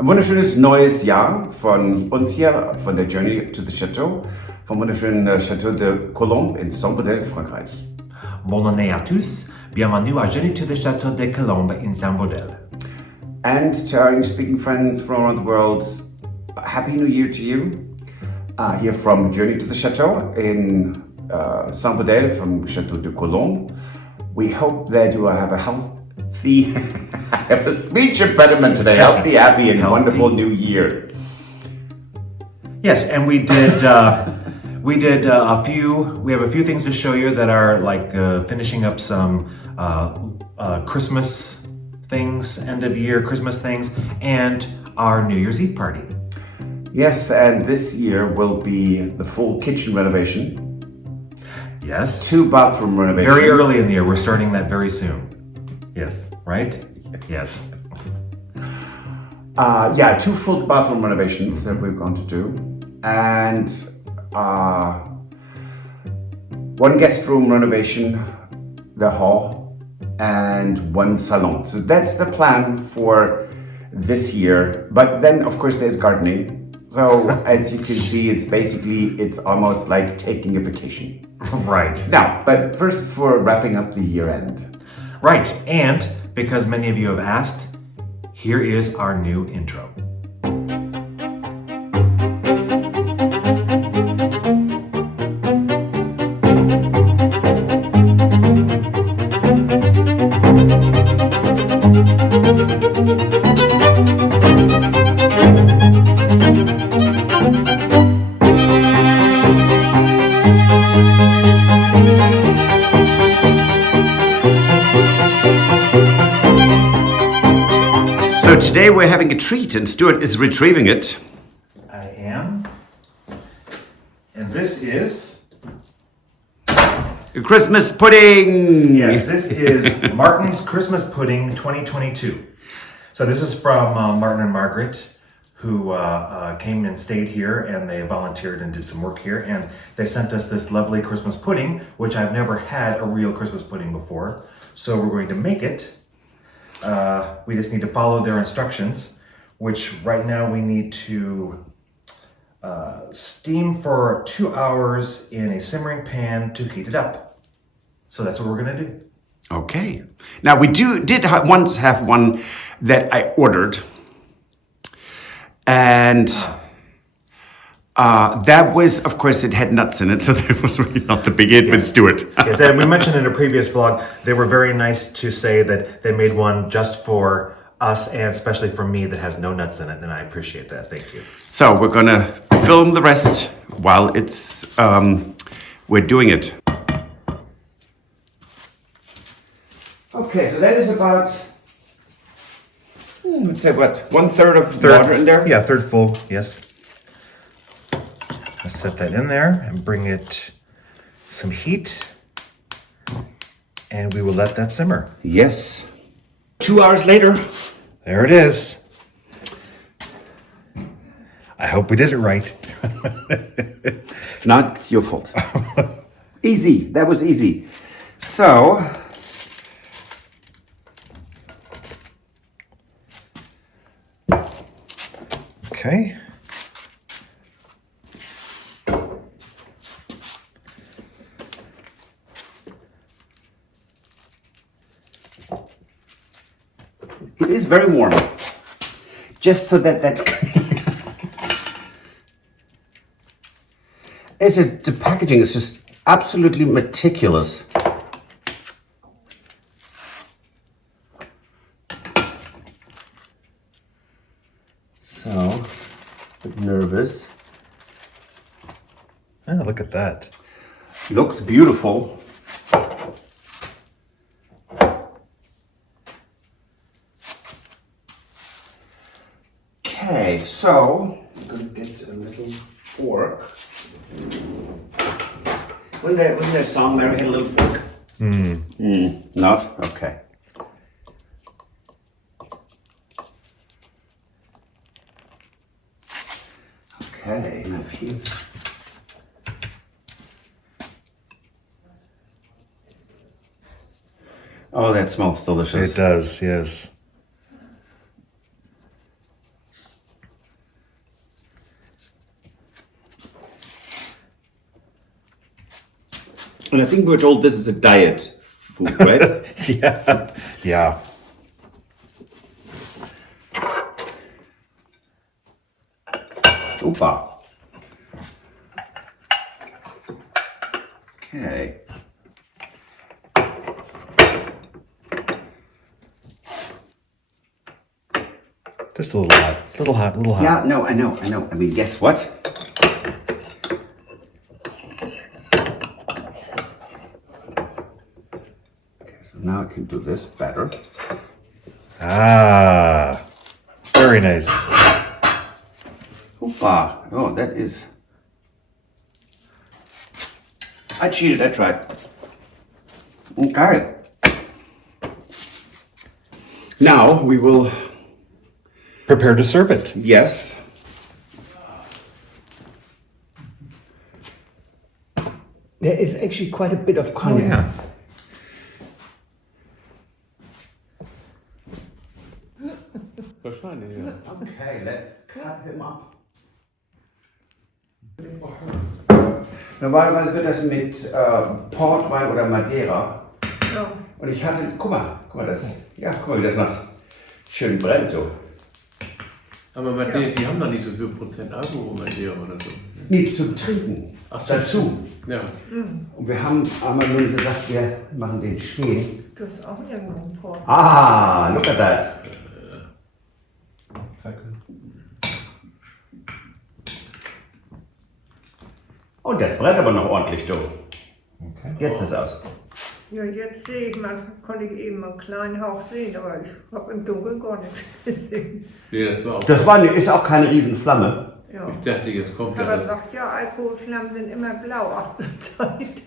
Ein wunderschönes neues Jahr von uns hier, von der Journey to the Chateau, vom wunderschönen Château de Colombe in Saint-Baudel, Frankreich. Bonne année à tous. Bienvenue à Journey to the Château de Colombe in Saint-Baudel. And to our English-speaking friends from around the world, Happy New Year to you. Here from Journey to the Chateau in Saint-Baudel from Château de Colombe. We hope that you will have a healthy, I have a speech impediment today, healthy, happy, and wonderful new year. Yes, and we did we have a few things to show you that are like finishing up some Christmas things, end of year Christmas things, and our New Year's Eve party. Yes, and this year will be the full kitchen renovation. Yes. 2 bathroom renovations. Very early in the year, we're starting that very soon. Yes, right? Yes. 2 full bathroom renovations that we're going to do. And 1 guest room renovation, the hall, and 1 salon. So that's the plan for this year. But then, of course, there's gardening. So as you can see, it's almost like taking a vacation. Right. Now, but first for wrapping up the year end. Right, and because many of you have asked, here is our new intro. So today we're having a treat and Stuart is retrieving it. I am. And this is... A Christmas pudding! Yes, this is Martin's Christmas Pudding 2022. So this is from Martin and Margaret, who came and stayed here, and they volunteered and did some work here, and they sent us this lovely Christmas pudding, which I've never had a real Christmas pudding before. So we're going to make it. We just need to follow their instructions, which right now we need to steam for 2 hours in a simmering pan to heat it up. So that's what we're gonna do. Okay. Now we did once have one that I ordered, and that was, of course, it had nuts in it, so that was really not the big hit with Stuart. Yes, and we mentioned in a previous vlog, they were very nice to say that they made one just for us and especially for me that has no nuts in it, and I appreciate that. Thank you. So we're gonna film the rest while it's we're doing it. Okay, so that is about, let's say what, 1/3 of water in there? Yeah, 1/3 full, yes. Let's set that in there and bring it some heat, and we will let that simmer. Yes. 2 hours later. There it is. I hope we did it right. If not, it's your fault. Easy, that was easy. So, okay. it is very warm. Just so that's it's just, the packaging is just absolutely meticulous. So, a bit nervous. Oh, look at that. Looks beautiful. Okay, so I'm gonna get a little fork. Wasn't there a song there had a little fork? Not? Okay. Okay, now if you... Oh, that smells delicious. It does, yes. And I think we're told this is a diet food, right? Yeah. Yeah. Super. Okay. Just a little hot. Little hot, little hot. Yeah, no, I know. I mean, guess what? Okay, so now I can do this better. Ah. Very nice. Hoopa. Oh, that is... I cheated, I tried. Okay. Now we will... Prepare to serve it. Yes. There is actually quite a bit of cognac. yeah. Wahrscheinlich, ja. Okay, let's cut him up. Normalerweise wird das mit Portwein oder Madeira. Ja. Und ich hatte, guck mal das. Ja, guck mal, wie das noch schön brennt so. Aber Madeira, die haben doch nicht so viel Prozent Alkohol, Madeira oder so. Nicht zum Trinken. Ach, dazu. Ja. Und wir haben einmal nur gesagt, wir machen den stehen. Du hast auch irgendwo einen Port. Ah, look at that. Und das brennt aber noch ordentlich, du. Okay. Jetzt ist es aus. Ja, jetzt sehe ich, konnte ich eben einen kleinen Hauch sehen, aber ich habe im Dunkeln gar nichts gesehen. Nee, das war auch. Das ist auch keine Riesenflamme. Ja. Ich dachte, jetzt kommt Aber das. sagt ja, Alkoholflammen sind immer blau. Ach,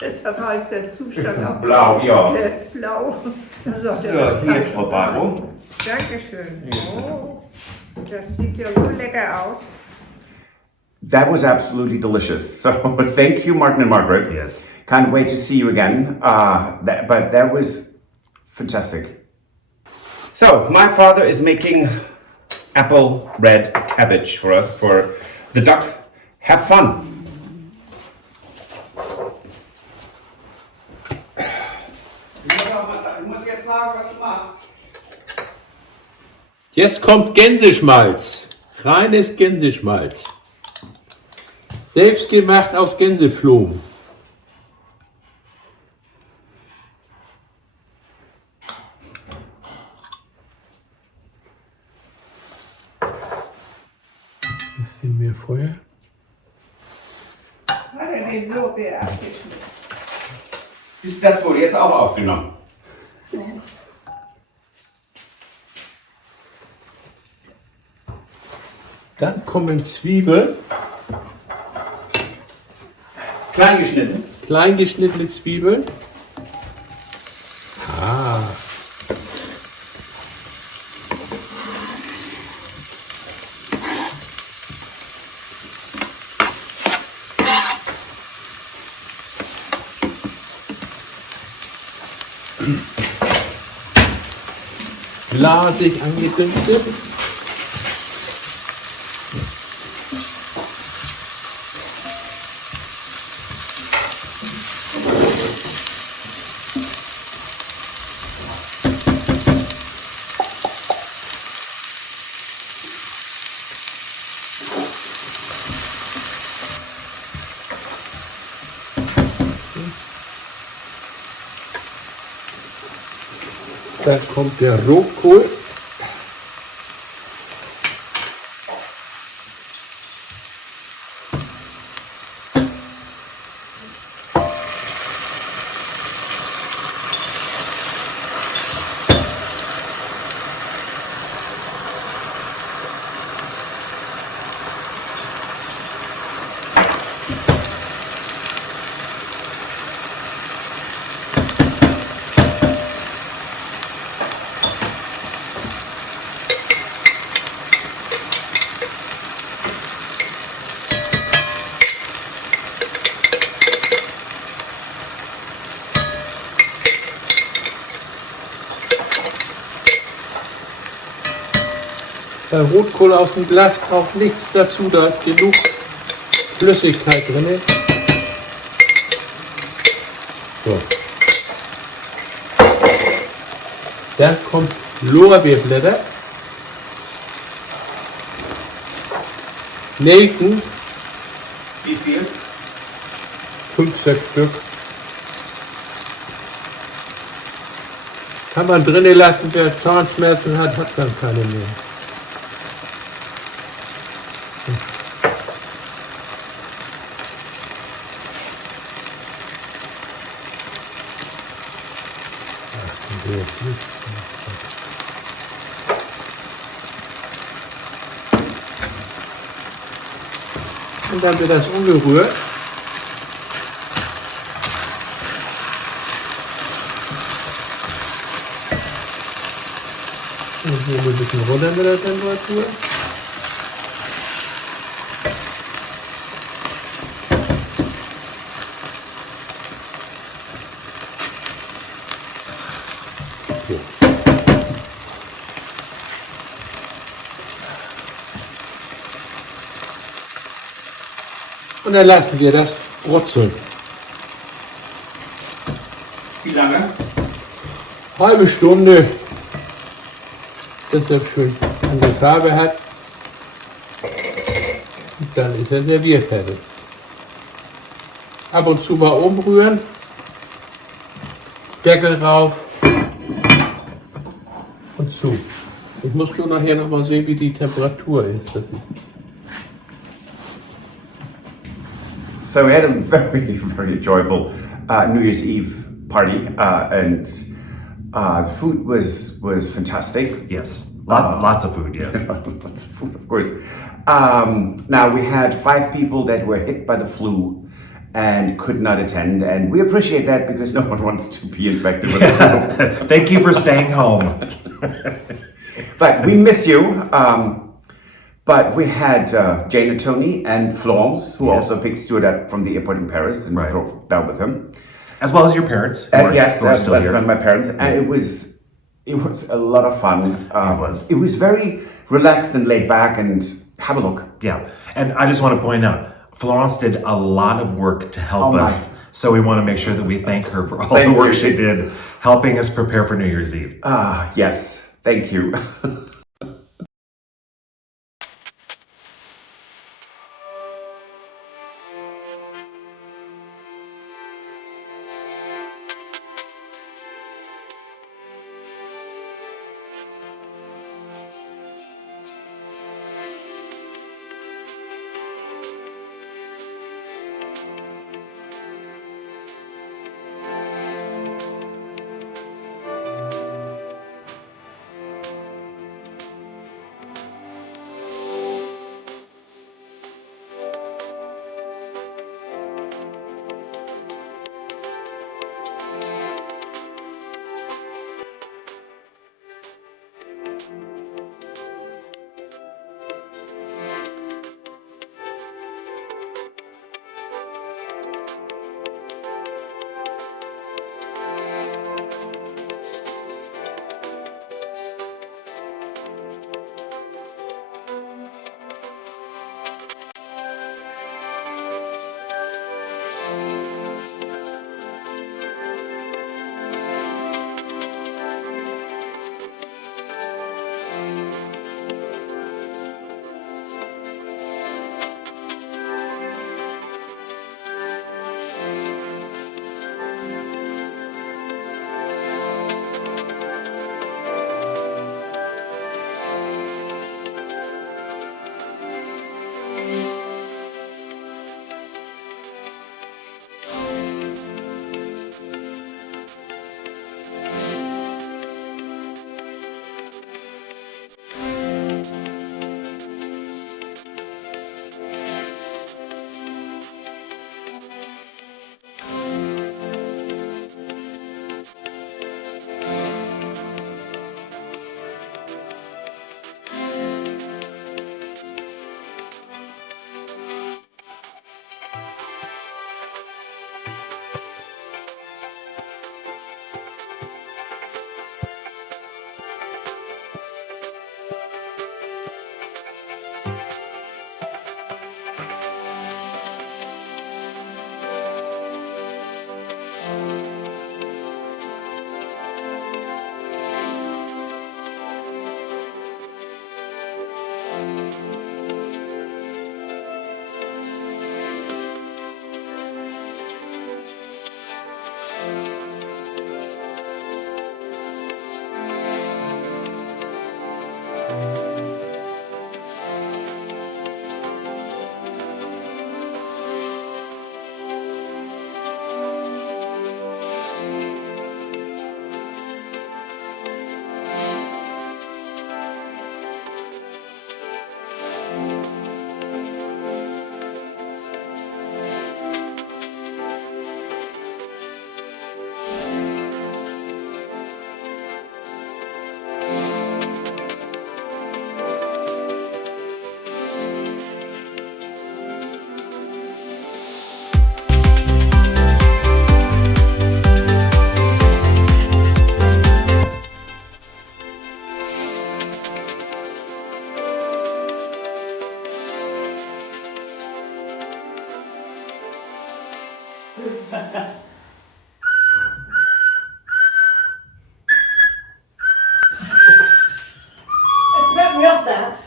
deshalb heißt der Zustand auch. Blau, ja. Der ist blau. Dann sagt So, er, hier, das Frau Barrow. Dankeschön. Oh, das sieht ja so lecker aus. That was absolutely delicious. So thank you, Martin and Margaret. Yes. Can't wait to see you again. But that was fantastic. So my father is making apple red cabbage for us for the duck. Have fun. Du musst jetzt sagen, was du machst. Jetzt kommt Gänseschmalz. Reines Gänseschmalz. Selbst gemacht aus Gänseflohen. Bisschen mehr Feuer. Hat er den Lorbeer abgeschnitten? Das wurde jetzt auch aufgenommen. Dann kommen Zwiebeln. Klein geschnitten. Klein geschnittene Zwiebeln. Ah. Glasig angedünstet. Dann kommt der Rotkohl. Bei Rotkohl aus dem Glas braucht nichts dazu, da ist genug Flüssigkeit drin. So. Dann kommt Lorbeerblätter. Nelken, Wie viel? 5, 6 Stück. Kann man drinnen lassen, wer Zahnschmerzen hat, hat dann keine mehr. Und dann wird das umgerührt. Und hier ein bisschen runter mit der Temperatur. So. Und dann lassen wir das brutzeln. Wie lange? Halbe Stunde, dass er schön eine Farbe hat. Und dann ist er servierfertig. Ab und zu mal umrühren, Deckel rauf und zu. Ich muss nur nachher noch mal sehen, wie die Temperatur ist. So we had a very, very enjoyable New Year's Eve party, and the food was fantastic. Yes, lots of food, yes. Lots of food, of course. Now we had 5 people that were hit by the flu and could not attend, and we appreciate that because no one wants to be infected with the flu. Thank you for staying home. But we miss you. But we had Jane and Tony and Florence, who also picked Stuart up from the airport in Paris and drove down with him. As well as your parents. Yes, who are still that's here. my parents. And it was a lot of fun. It was. It was very relaxed and laid back, and have a look. Yeah, and I just want to point out, Florence did a lot of work to help Oh my. us. So we want to make sure that we thank her for all Thank the work you. she did, helping us prepare for New Year's Eve. Yes, thank you. Let me off that.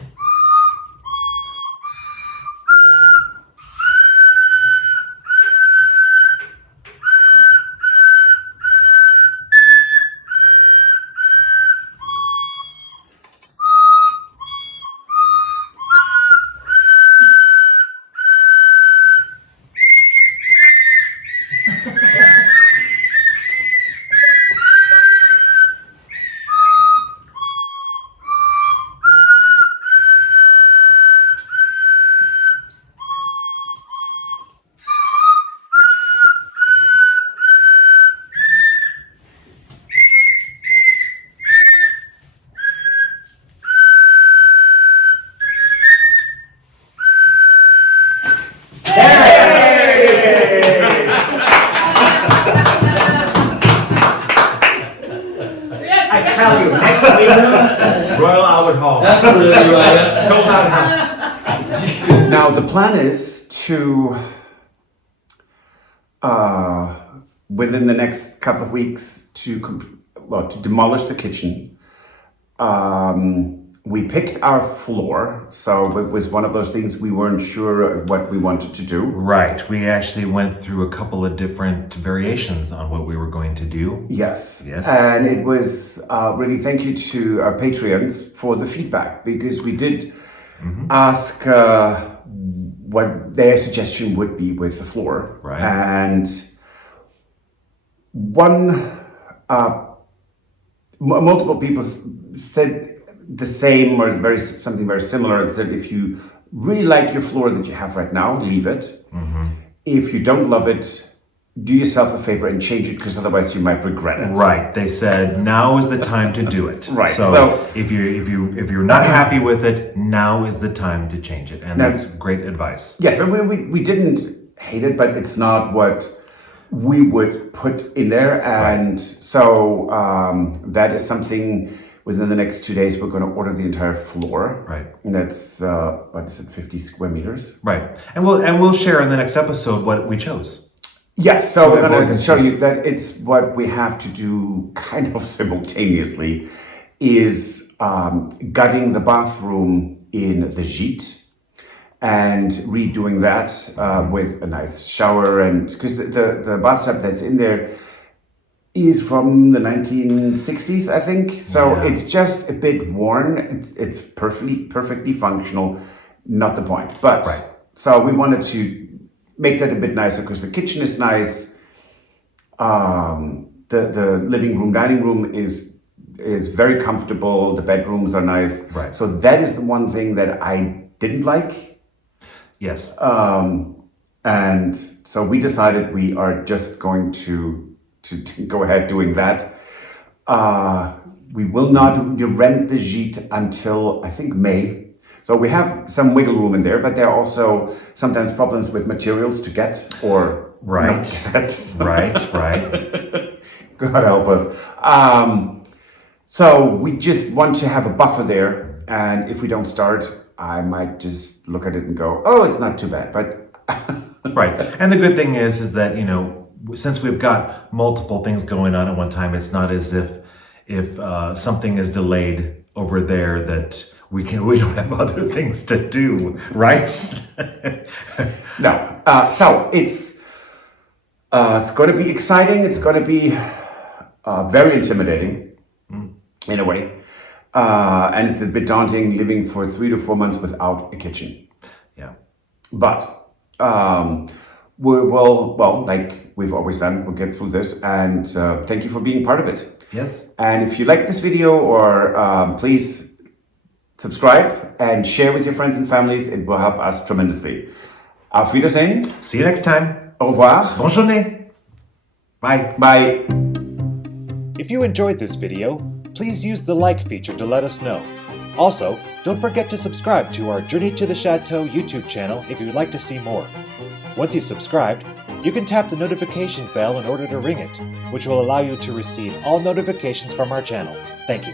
I tell you, next week, Royal Albert Hall. Absolutely right. Sold out house. Now the plan is to, within the next couple of weeks, to demolish the kitchen. We picked our floor, so it was one of those things we weren't sure of what we wanted to do. Right. We actually went through a couple of different variations on what we were going to do. Yes. Yes. And it was really thank you to our Patreons for the feedback, because we did ask what their suggestion would be with the floor. Right. And multiple people said the same or something very similar. It said if you really like your floor that you have right now, leave it. If you don't love it, do yourself a favor and change it, because otherwise you might regret it. Right. They said now is the time to do it. Right. So, So- if you're not happy with it, now is the time to change it, and that's great advice. Yes, and we didn't hate it, but it's not what we would put in there. And so that is something within the next 2 days we're going to order the entire floor. Right. And that's, 50 square meters? Right. And we'll share in the next episode what we chose. Yes, so we're everyone going to can show see. you that it's what we have to do kind of simultaneously is gutting the bathroom in the gîte and redoing that with a nice shower, and because the bathtub that's in there is from the 1960s, I think. So Yeah. it's just a bit worn. It's perfectly functional, not the point. But Right. so we wanted to make that a bit nicer because the kitchen is nice. The living room, dining room is very comfortable. The bedrooms are nice. Right. So that is the one thing that I didn't like. Yes. And so we decided we are just going to go ahead doing that. We will not rent the gîte until I think May. So we have some wiggle room in there, but there are also sometimes problems with materials to get or Right. not get. Right. God help us. So we just want to have a buffer there, and if we don't start, I might just look at it and go, "Oh, it's not too bad." But Right. And the good thing is that, since we've got multiple things going on at one time, it's not as if something is delayed over there that we don't have other things to do, right? no. So it's going to be exciting. It's going to be very intimidating in a way. And it's a bit daunting living for 3 to 4 months without a kitchen. Yeah. But well, like we've always done, we'll get through this. And thank you for being part of it. Yes. And if you like this video, or please subscribe and share with your friends and families. It will help us tremendously. Auf Wiedersehen. See you next time. Au revoir. Bonne journée. Bye. Bye. If you enjoyed this video, please use the like feature to let us know. Also, don't forget to subscribe to our Journey to the Chateau YouTube channel if you'd like to see more. Once you've subscribed, you can tap the notification bell in order to ring it, which will allow you to receive all notifications from our channel. Thank you.